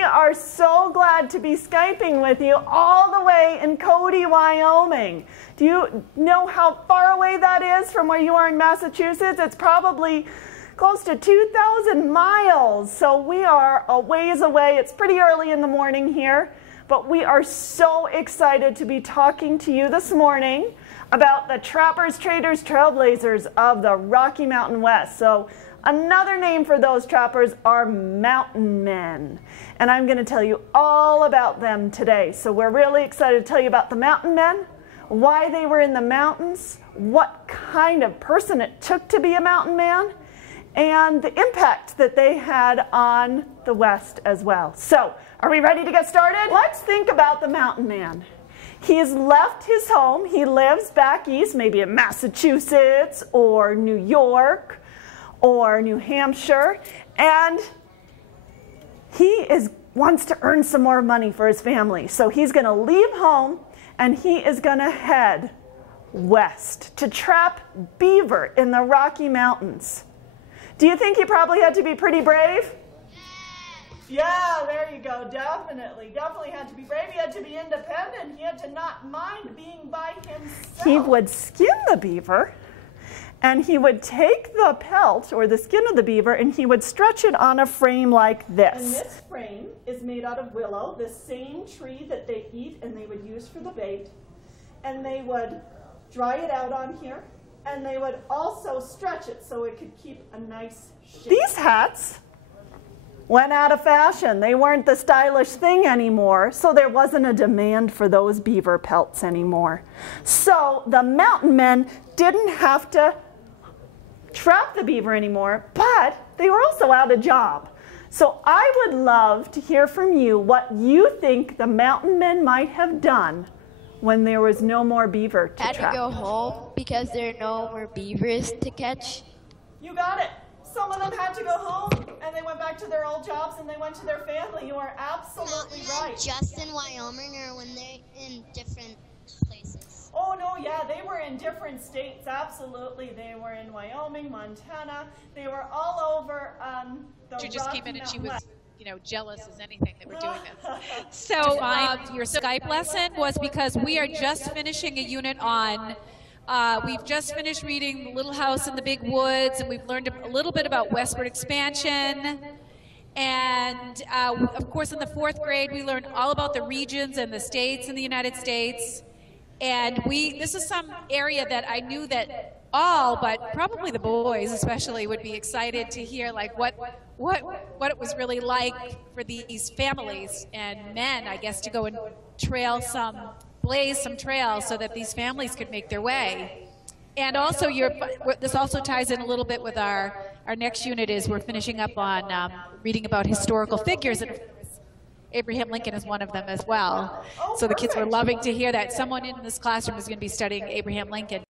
we are so glad to be Skyping with you all the way in Cody, Wyoming. Do you know how far away that is from where you are in Massachusetts? It's probably close to 2,000 miles. So we are a ways away. It's pretty early in the morning here, but we are so excited to be talking to you this morning about the trappers, traders, trailblazers of the Rocky Mountain West. So another name for those trappers are mountain men. And I'm going to tell you all about them today. So we're really excited to tell you about the mountain men, why they were in the mountains, what kind of person it took to be a mountain man, and the impact that they had on the West as well. So are we ready to get started? Let's think about the mountain man. He's left his home. He lives back east, maybe in Massachusetts or New York or New Hampshire, and he wants to earn some more money for his family. So he's going to leave home and he is going to head west to trap beaver in the Rocky Mountains. Do you think he probably had to be pretty brave? Yeah, there you go. Definitely had to be brave. He had to be independent. He had to not mind being by himself. He would skin the beaver, and he would take the pelt or the skin of the beaver and he would stretch it on a frame like this. And this frame is made out of willow, the same tree that they eat and they would use for the bait. And they would dry it out on here, and they would also stretch it so it could keep a nice shape. These hats went out of fashion. They weren't the stylish thing anymore, so there wasn't a demand for those beaver pelts anymore. So the mountain men didn't have to trap the beaver anymore, but they were also out of job. So I would love to hear from you what you think the mountain men might have done when there was no more beaver to trap. Had to go home because there are no more beavers to catch. You got it. Some of them had to go home and they went back to their old jobs and they went to their family. You are absolutely right. Just in Wyoming, or when they're in different places? Oh no, yeah, they were in different states, absolutely. They were in Wyoming, Montana. They were all over the She just Rocky came in and she Mountain was, West. jealous as anything that we're doing this. So your Skype lesson was because we are just finishing a unit on, we've just finished reading Little House in the Big Woods, and we've learned a little bit about westward expansion. And of course in the 4th grade we learned all about the regions and the states in the United States. And this is some area that I knew that all, but probably the boys especially, would be excited to hear, like what it was really like for these families and men, I guess, to go and blaze some trails so that these families could make their way. And also, this also ties in a little bit with our next unit. Is we're finishing up on reading about historical figures, and Abraham Lincoln is one of them as well. So the kids were loving to hear that someone in this classroom is going to be studying Abraham Lincoln.